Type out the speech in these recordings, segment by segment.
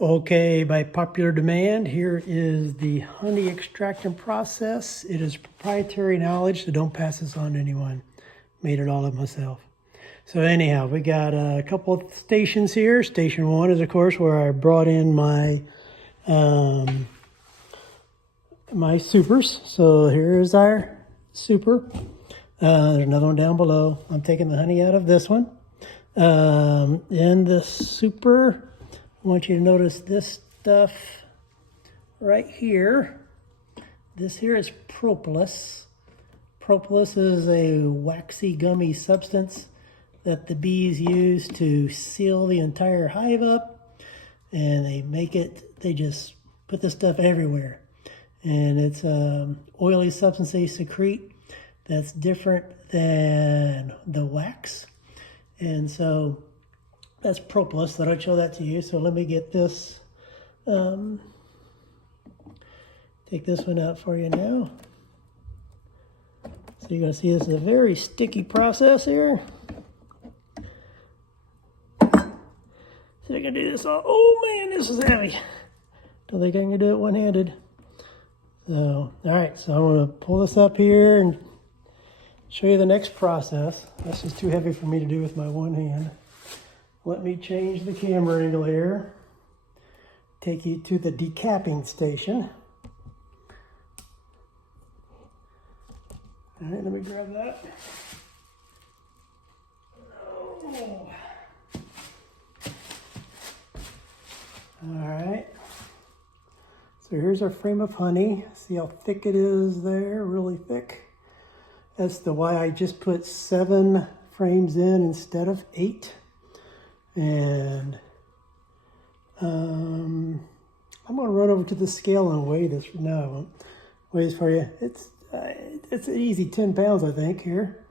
Okay, by popular demand, here is the honey extraction process. It is proprietary knowledge, so don't pass this on to anyone. Made it all up myself. So anyhow, we got a couple of stations here. Station 1 is, of course, where I brought in my my supers. So here's our super. There's another one down below. I'm taking the honey out of this one. In the super, I want you to notice this stuff right here. This here is propolis. Propolis is a waxy, gummy substance that the bees use to seal the entire hive up. And they just put this stuff everywhere. And it's oily substance they secrete that's different than the wax. And so that's propolis. Thought I'd show that to you. So let me get this, take this one out for you now. So you're going to see this is a very sticky process here. See if I can do this all. Oh man, this is heavy. Don't think I can do it one-handed. So, all right, so I'm going to pull this up here and show you the next process. This is too heavy for me to do with my one hand. Let me change the camera angle here. Take you to the decapping station. All right, let me grab that. Oh. All right. So here's our frame of honey. See how thick it is there, really thick. That's why I just put 7 frames in instead of 8. And I'm going to run over to the scale and weigh this. No, I won't. Weighs for you. It's an easy 10 pounds, I think, here.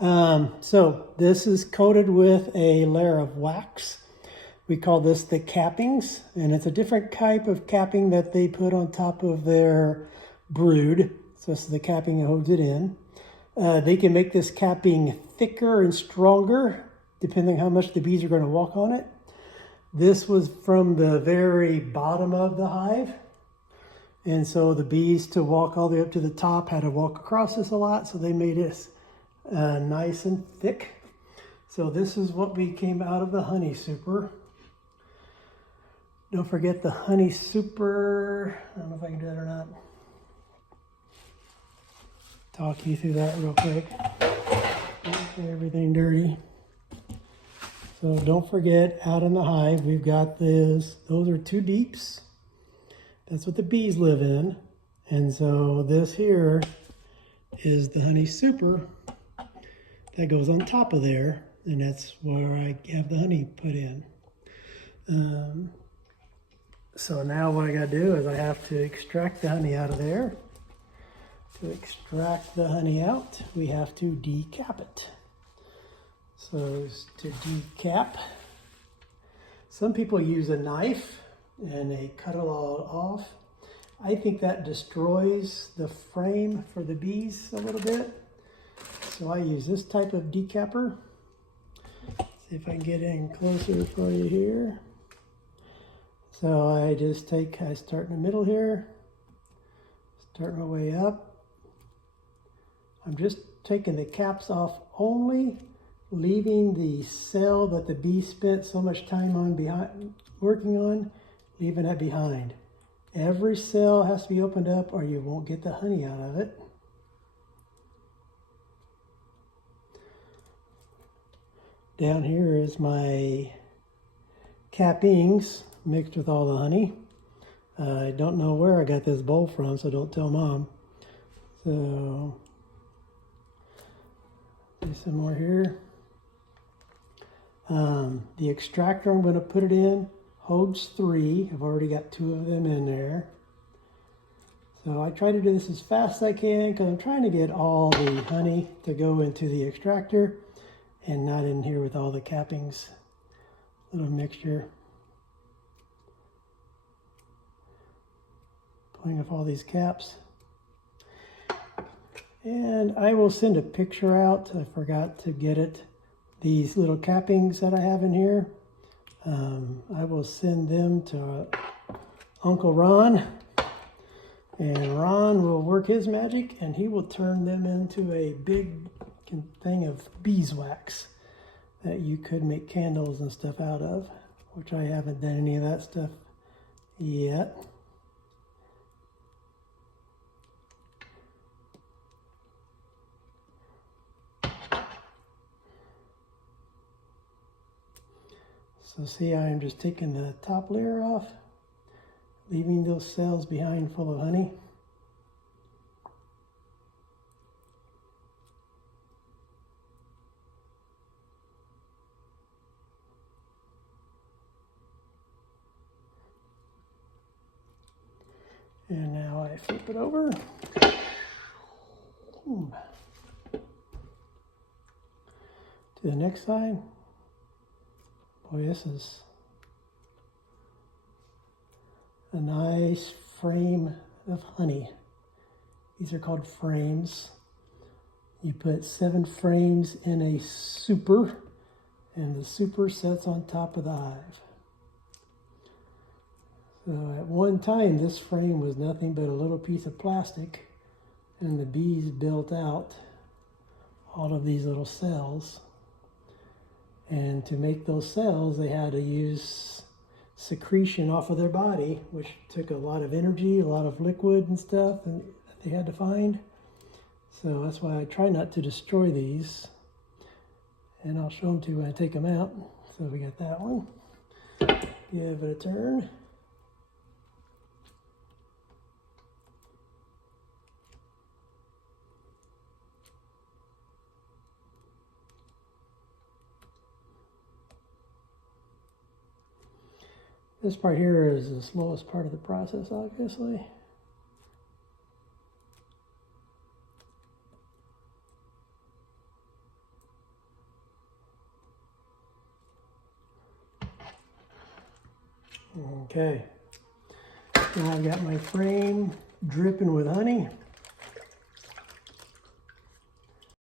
So this is coated with a layer of wax. We call this the cappings, and it's a different type of capping that they put on top of their brood. So this is the capping that holds it in. They can make this capping thicker and stronger, depending how much the bees are going to walk on it. This was from the very bottom of the hive. And so the bees, to walk all the way up to the top, had to walk across this a lot. So they made this nice and thick. So this is what we came out of the honey super. Don't forget the honey super. I don't know if I can do that or not. Talk you through that real quick. Get everything dirty. So don't forget, out in the hive, we've got this. Those are 2 deeps. That's what the bees live in. And so this here is the honey super that goes on top of there. And that's where I have the honey put in. So now what I got to do is I have to extract the honey out of there. To extract the honey out, we have to decap it. So to decap, some people use a knife and they cut it all off. I think that destroys the frame for the bees a little bit. So I use this type of decapper. See if I can get in closer for you here. So I just I start in the middle here, start my way up. I'm just taking the caps off only, leaving the cell that the bee spent so much time on working on, leaving that behind. Every cell has to be opened up or you won't get the honey out of it. Down here is my cappings mixed with all the honey. I don't know where I got this bowl from, so don't tell Mom. So, do some more here. The extractor I'm going to put it in holds 3. I've already got 2 of them in there. So I try to do this as fast as I can because I'm trying to get all the honey to go into the extractor and not in here with all the cappings. Little mixture. Pulling off all these caps. And I will send a picture out. I forgot to get it. These little cappings that I have in here. I will send them to Uncle Ron, and Ron will work his magic and he will turn them into a big thing of beeswax that you could make candles and stuff out of, which I haven't done any of that stuff yet. So see, I'm just taking the top layer off, leaving those cells behind full of honey. And now I flip it over. To the next side. Boy, this is a nice frame of honey. These are called frames. You put 7 frames in a super, and the super sets on top of the hive. So at one time, this frame was nothing but a little piece of plastic, and the bees built out all of these little cells. And to make those cells, they had to use secretion off of their body, which took a lot of energy, a lot of liquid and stuff that they had to find. So that's why I try not to destroy these. And I'll show them to you when I take them out. So we got that one. Give it a turn. This part here is the slowest part of the process, obviously. Okay, now I've got my frame dripping with honey.